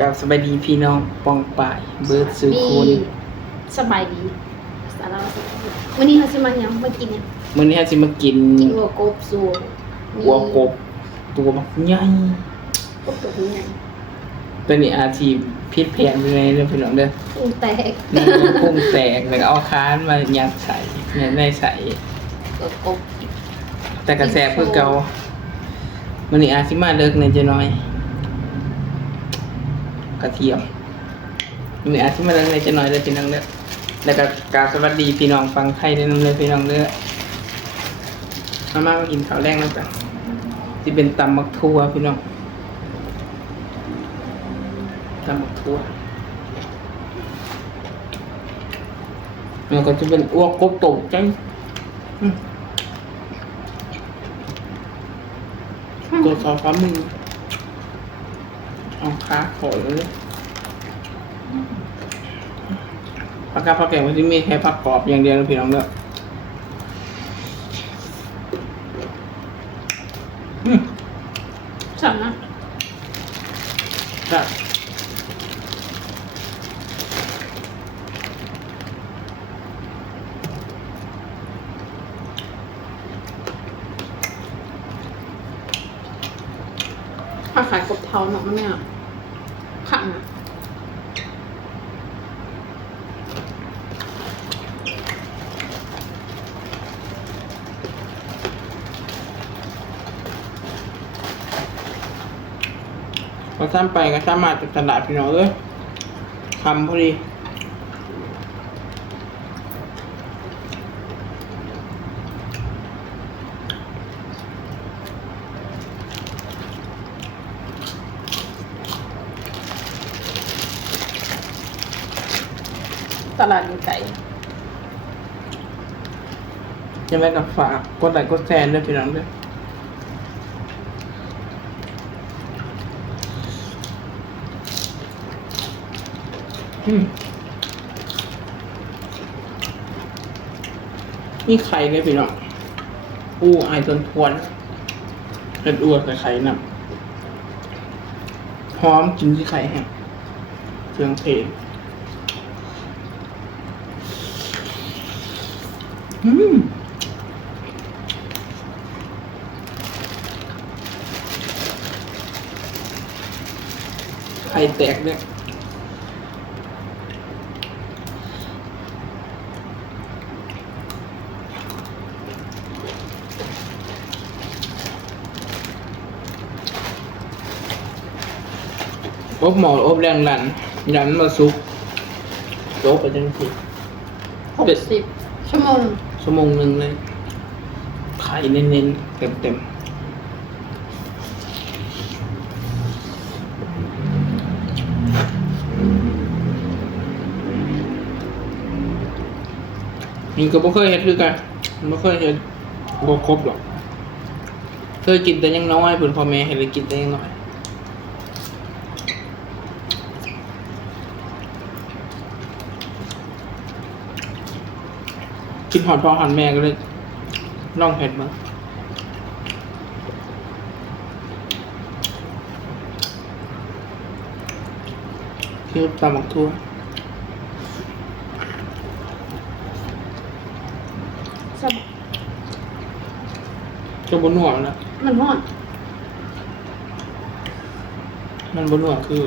กับสบายดีพี่น้องปองป่ายเบิร์ดสุคุณสบายดีสารวัตรวันนี้เขาสิมาหยังมากินเนี่ยงมื้อนี้เราสิมากินกินหัวกบสูมีหัวกบตัวบักใหญ่กบตัวนี้ไงตัวนี้อาทีพิษแผนอยู่ในเด้อพี่น้องเด้อปรุงแตกนี่พุ่งแตกแล้วก็เอาค้านมายัดใส่ยัดในใส่ตัวกบแต่กระแสเพื่อเก่ามื้อนี้อาสิมาเลิกในอยจะน้อย กระเทียมมื้อนี้อาสิมาเลิกในอยจะน้อยเด้อพี่น้องเด้อแล้วก็กราบสวัสดีพี่น้องฟังไทยด้วยนำเด้อพี่น้องเด้อมามามากินข้าวแรกแล้วจ้ะที่เป็นตำมักทั่วพี่น้องตำมักทั่วแล้วก็จะเป็นอ้วกกบตกใจอืมตัวซอฟ้ามือ เอาขาขอเลยปากกาปากแกงมันจะมีแค่ผักกรอบอย่างเดียวนะพี่น้องเด้ออืมสั่งนะครับถ้าขายกบเทาเนาะมันเนี่ย ขังนะเราซ้ำไปก็สามาจากตลาดพี่น้องเอ้ยทำพอดี ลาดอยู่ไกลยังไงกับฝากกดไลค์กดแชร์ด้วยพี่น้องด้วยอืมนี่ไข่เลยพี่น้องอู้อายจนทวนเล็ดอ้วนกับไข่นำหอมกินที่ไข่แห้งเครื่องเทศอืม ไข่แตกเนี่ยอบหมออบแรงดันยันมาซุกโจ๊กไปจังทีหกสิบชั่วโมง ชั่วโมงหนึ่งเลยไข่เน้นๆ เต็มๆนี่ก็บ่เคยเห็ดคือกันบ่เคยเห็ดบ่ครบหรอก เคยกินแต่ยังน้อยเพิ่นพ่อแม่ให้เลยกินแต่ยังน้อย กินหอดพ่อหอดแม่ก็เลยลองเผ็ดบ้างคือตำหมักทั่วสับจะบนหนวดนะ มันร้อนมันบนหนวดคือ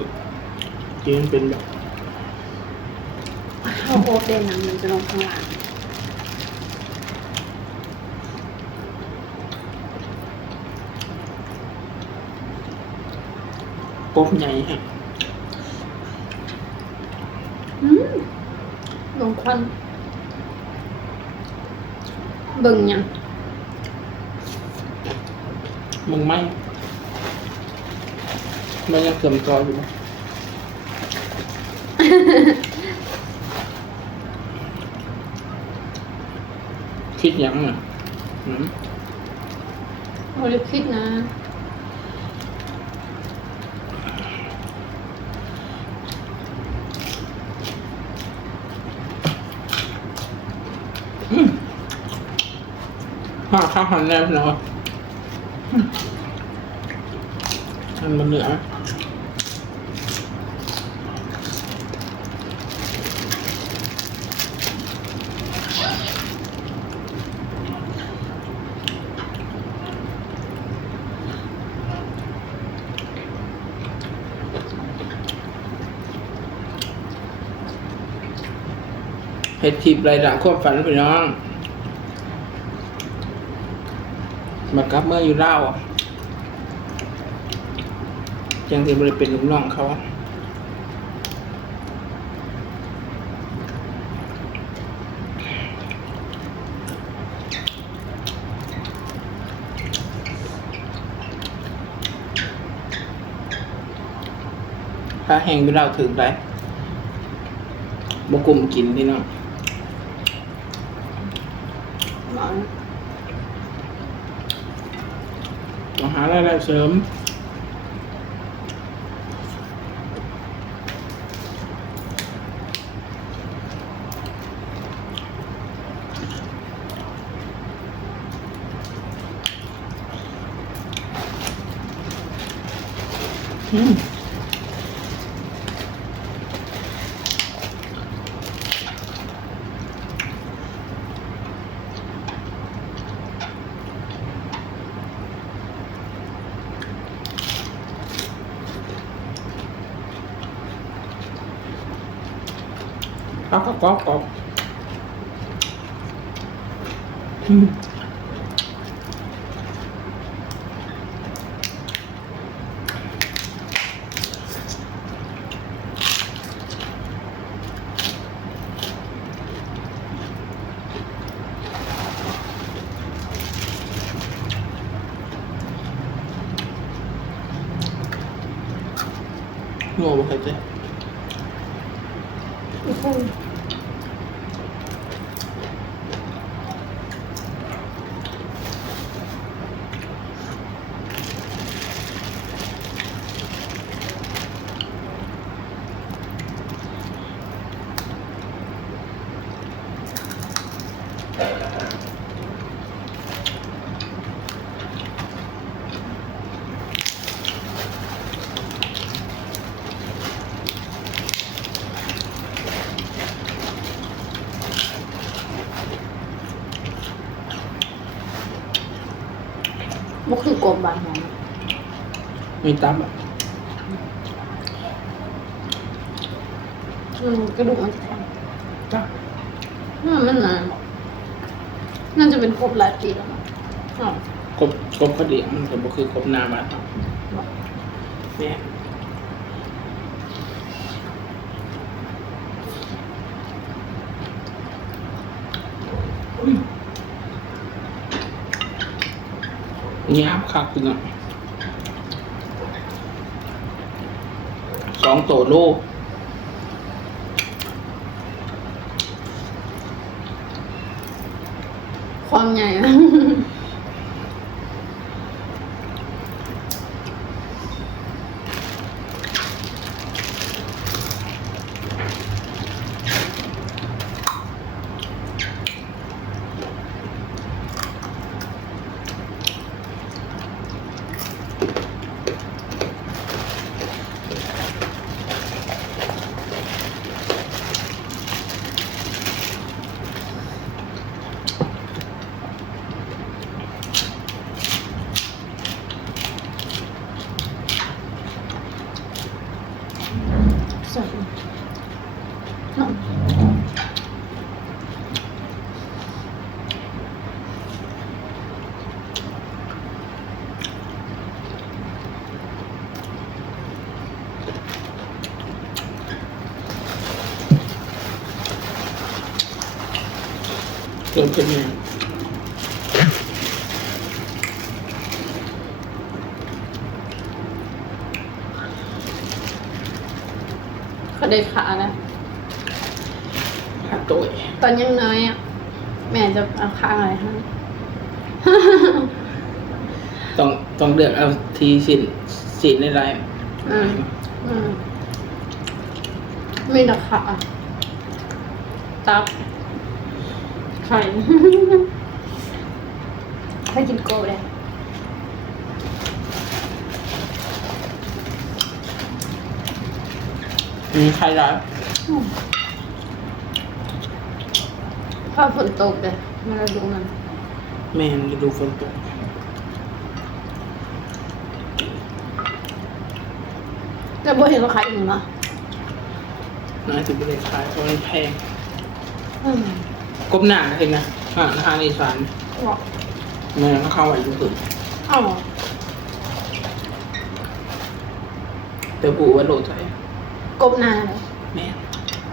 กินมันเป็นแบบข้าวโอ๊ตเดนน้ำมันจะลงข้างล่าง กบใหญ่ฮะอืมลงควันเบิ่งยังมึงไหมมันยังเสื่อมกออยู่ไหมคิดยังอะอืมเราเลยคิดนะ ข้าวข้าวพันแรกเนาะทำมันเหลือเห็ดทีบไรด่างควบฝันพี่น้อง มากับเมื่ออยู่เล่าอะยังที่บริเป็นลูกน้องเขาถ้าแห้งอยู่เล่าวถึงไปบกลุ่มกินพี่น้องหมอน มาหาอะไรายๆเสริม อืม ก๊อกก๊อกก๊อก ก๊ คยเจอโอ้โหบ่คือกลมบานหอมมีตับอะอืมกระดูกมันจะแข็งตับอืมมันนานน่าจะเป็นครบหลายปีแล้วเนาะอ๋อกบกบกระเดียงมันก็บ่คือกบหน้าบ้านเราเนี่ย เงียบคักคุณอะสองโตโลความใหญ่ เกิดขึ้นเนี่ยเขาได้ขาแล้วหาตัวตอนยังน้อยอะ แม่จะเอาข้างอะไรให้ ต้องต้องเลือกเอาทีสินสินในไรอืม อืมมีแต่ขาตับ ไข่ให้กินโกเลยมีใครรักถ้าฝนตกเลยมาดูมันแม่นฤดูฝนตกจะบ่เห็นว่าขายอีกเนาะน่าจะไม่ได้ขายเพราะมันแพงเออืม กบหนาเห็นนะอ่าอาหารอีสานบอกแม่ก็เข้าไว้ทุกคนเอ้าเดี๋ยวปูว่าโหลดใจกบนาเลยแม่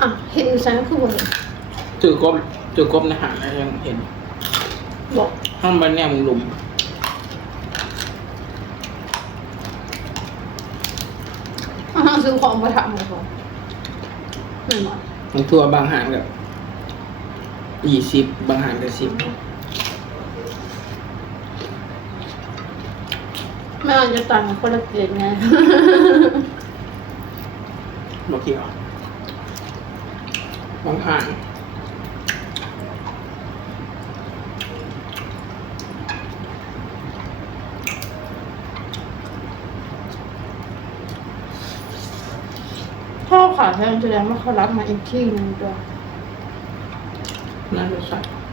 อะเห็นฉันคือบ่เห็นจือกบจือกบในหางนะยังเห็นบอกห้องบ้านเนี่ยมึงหลุมอ่าซื้อของมาทำเลยผมไม่หมดบางทัวบางหางแบบ ยี่สิบบางหางก็สิบไม่เอาจะตังค์คนละเกียรไงบอกเกี่ยวบางหางพ่อขาแพงแสดงว่าเขารับมาอีกที่หนึงด้วย সমস্যা